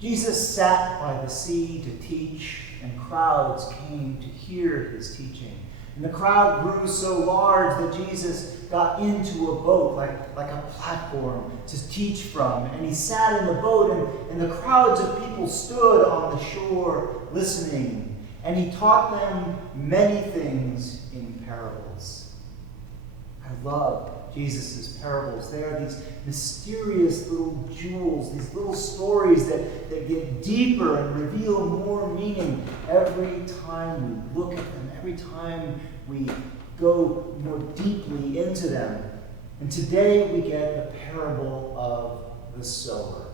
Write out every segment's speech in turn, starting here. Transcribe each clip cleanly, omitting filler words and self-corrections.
Jesus sat by the sea to teach, and crowds came to hear his teaching. And the crowd grew so large that Jesus got into a boat, like a platform to teach from. And he sat in the boat, and the crowds of people stood on the shore listening. And he taught them many things in parables. I love Jesus' parables. They are these mysterious little jewels, these little stories that get deeper and reveal more meaning every time we look at them, every time we go more deeply into them. And today we get the parable of the sower.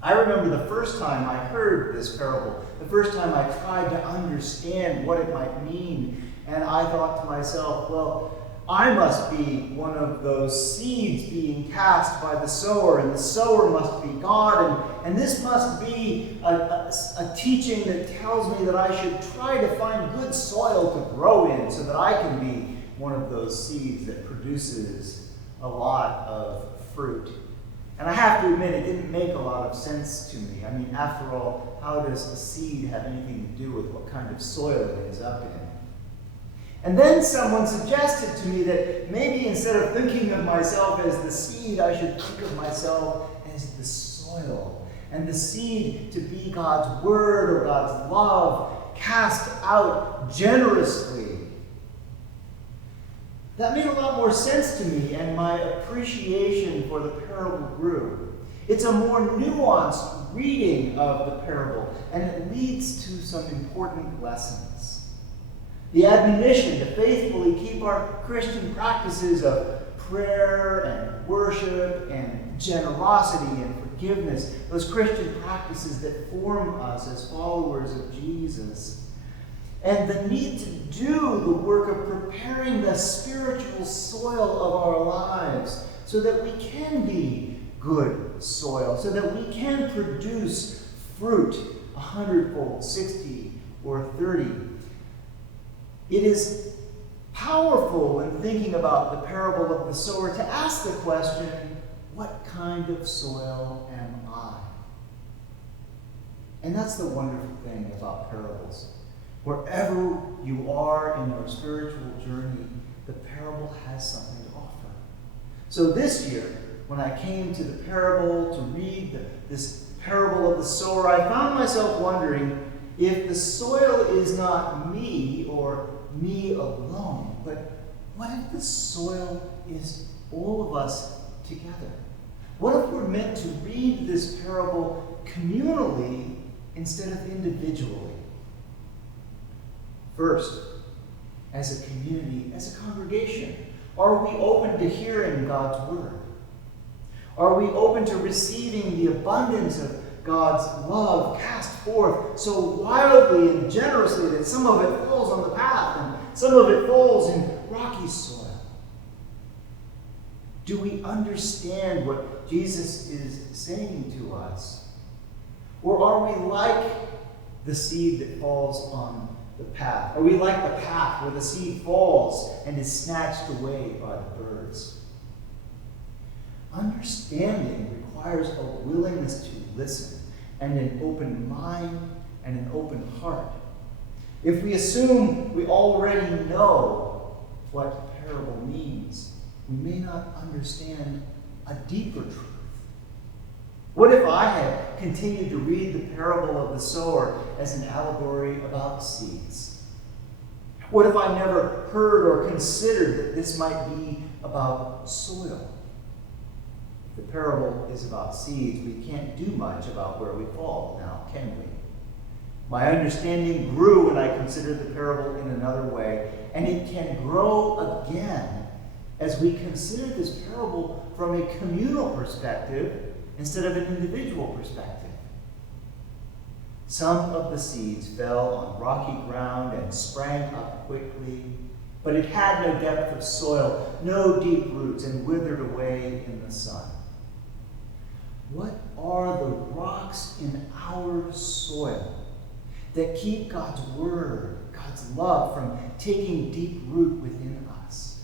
I remember the first time I heard this parable, the first time I tried to understand what it might mean, and I thought to myself, well, I must be one of those seeds being cast by the sower, and the sower must be God, and this must be a teaching that tells me that I should try to find good soil to grow in so that I can be one of those seeds that produces a lot of fruit. And I have to admit, it didn't make a lot of sense to me. I mean, after all, how does a seed have anything to do with what kind of soil it is up in? And then someone suggested to me that maybe instead of thinking of myself as the seed, I should think of myself as the soil. And the seed to be God's word or God's love cast out generously. That made a lot more sense to me, and my appreciation for the parable grew. It's a more nuanced reading of the parable, and it leads to some important lessons. The admonition to faithfully keep our Christian practices of prayer and worship and generosity and forgiveness, those Christian practices that form us as followers of Jesus. And the need to do the work of preparing the spiritual soil of our lives so that we can be good soil, so that we can produce fruit 100-fold, 60 or 30. It is powerful when thinking about the parable of the sower to ask the question, what kind of soil am I? And that's the wonderful thing about parables. Wherever you are in your spiritual journey, the parable has something to offer. So this year, when I came to the parable to read this parable of the sower, I found myself wondering if the soil is not me or me alone, but what if the soil is all of us together? What if we're meant to read this parable communally instead of individually? First, as a community, as a congregation, are we open to hearing God's word? Are we open to receiving the abundance of God's love cast forth so wildly and generously that some of it falls on the path and some of it falls in rocky soil? Do we understand what Jesus is saying to us? Or are we like the seed that falls on the path? Are we like the path where the seed falls and is snatched away by the birds? Understanding requires a willingness to listen and an open mind and an open heart. If we assume we already know what parable means, we may not understand a deeper truth. What if I had continued to read the parable of the sower as an allegory about seeds? What if I never heard or considered that this might be about soil? If the parable is about seeds, we can't do much about where we fall now, can we? My understanding grew when I considered the parable in another way, and it can grow again as we consider this parable from a communal perspective instead of an individual perspective. Some of the seeds fell on rocky ground and sprang up quickly, but it had no depth of soil, no deep roots, and withered away in the sun. What are the rocks in our soil that keep God's word, God's love from taking deep root within us?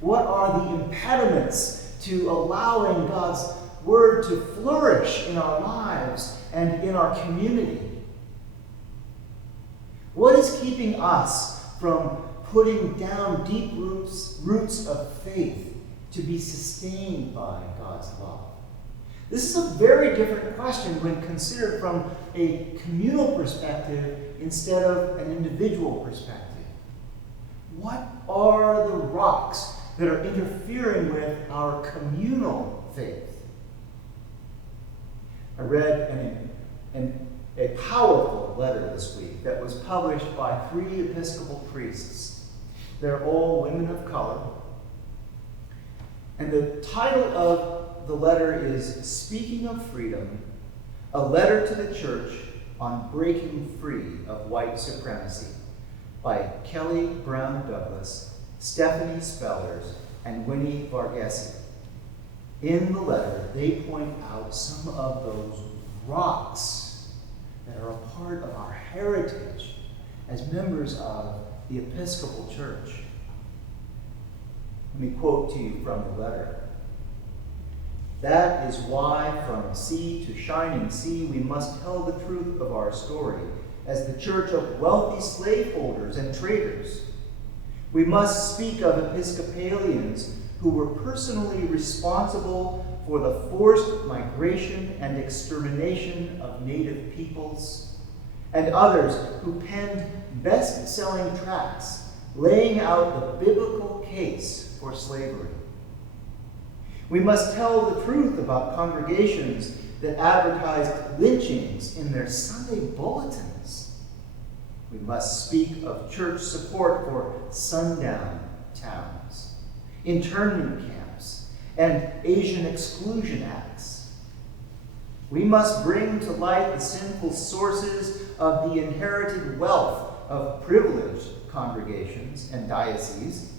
What are the impediments to allowing God's word to flourish in our lives and in our community? What is keeping us from putting down deep roots of faith to be sustained by God's love? This is a very different question when considered from a communal perspective instead of an individual perspective. What are the rocks that are interfering with our communal faith? I read a powerful letter this week that was published by 3 Episcopal priests. They're all women of color. And the title of the letter is Speaking of Freedom, a letter to the church on breaking free of white supremacy, by Kelly Brown Douglas, Stephanie Spellers, and Winnie Varghese. In the letter, they point out some of those rocks that are a part of our heritage as members of the Episcopal Church. Let me quote to you from the letter. "That is why from sea to shining sea we must tell the truth of our story as the church of wealthy slaveholders and traders. We must speak of Episcopalians who were personally responsible for the forced migration and extermination of native peoples, and others who penned best-selling tracts laying out the biblical case for slavery. We must tell the truth about congregations that advertised lynchings in their Sunday bulletins. We must speak of church support for sundown towns, internment camps, and Asian exclusion acts. We must bring to light the sinful sources of the inherited wealth of privileged congregations and dioceses,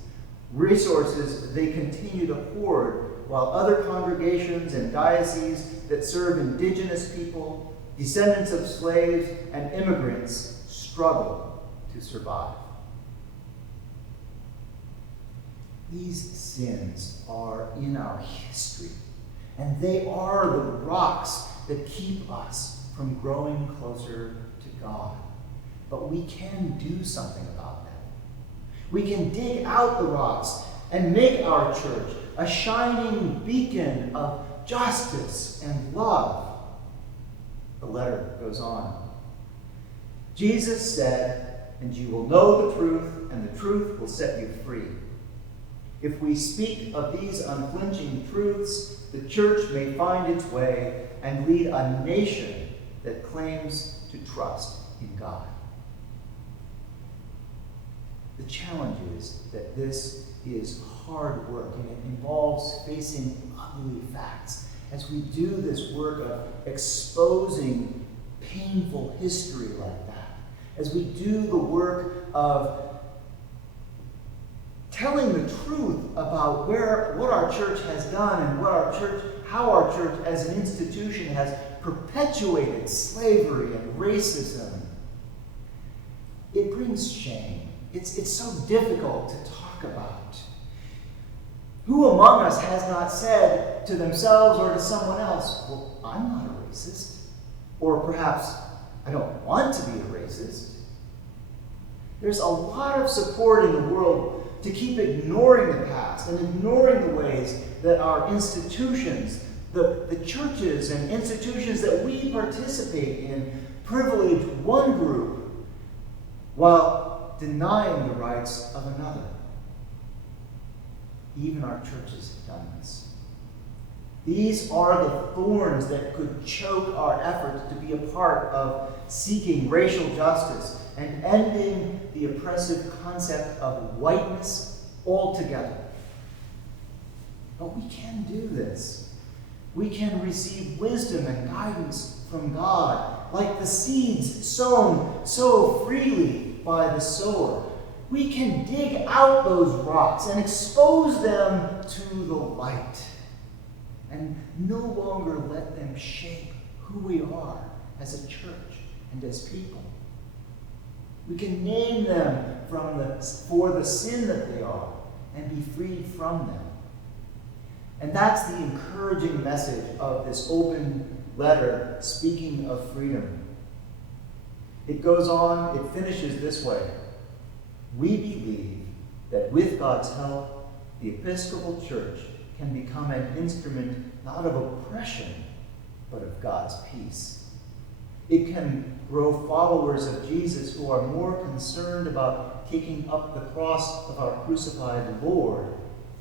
resources they continue to hoard while other congregations and dioceses that serve indigenous people, descendants of slaves, and immigrants struggle to survive." These sins are in our history, and they are the rocks that keep us from growing closer to God. But we can do something about them. We can dig out the rocks and make our church a shining beacon of justice and love. The letter goes on. Jesus said, "And you will know the truth, and the truth will set you free." If we speak of these unflinching truths, the church may find its way and lead a nation that claims to trust in God. The challenge is that this is hard work, and it involves facing ugly facts as we do this work of exposing painful history like that, as we do the work of telling the truth about what our church has done and how our church as an institution has perpetuated slavery and racism. It brings shame. It's so difficult to talk about. Who among us has not said to themselves or to someone else, "Well, I'm not a racist," or perhaps, "I don't want to be a racist"? There's a lot of support in the world to keep ignoring the past and ignoring the ways that our institutions, the churches and institutions that we participate in, privilege one group while denying the rights of another. Even our churches have done this. These are the thorns that could choke our efforts to be a part of seeking racial justice and ending the oppressive concept of whiteness altogether. But we can do this. We can receive wisdom and guidance from God, like the seeds sown so freely by the sower. We can dig out those rocks and expose them to the light, and no longer let them shape who we are as a church and as people. We can name them for the sin that they are and be freed from them. And that's the encouraging message of this open letter speaking of freedom. It goes on, it finishes this way. We believe that with God's help, the Episcopal Church can become an instrument not of oppression, but of God's peace. It can grow followers of Jesus who are more concerned about taking up the cross of our crucified Lord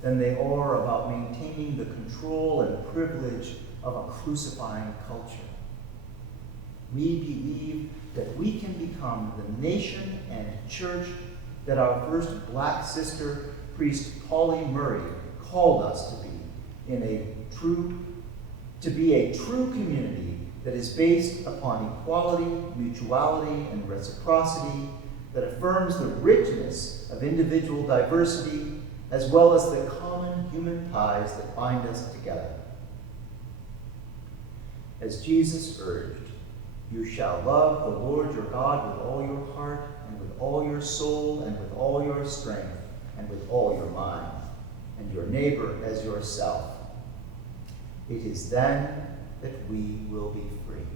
than they are about maintaining the control and privilege of a crucifying culture. We believe that we can become the nation and church that our first black sister, priest Polly Murray, called us to be, to be a true community that is based upon equality, mutuality, and reciprocity, that affirms the richness of individual diversity, as well as the common human ties that bind us together. As Jesus urged, you shall love the Lord your God with all your heart, and with all your soul, and with all your strength, and with all your mind, and your neighbor as yourself. It is then that we will be free.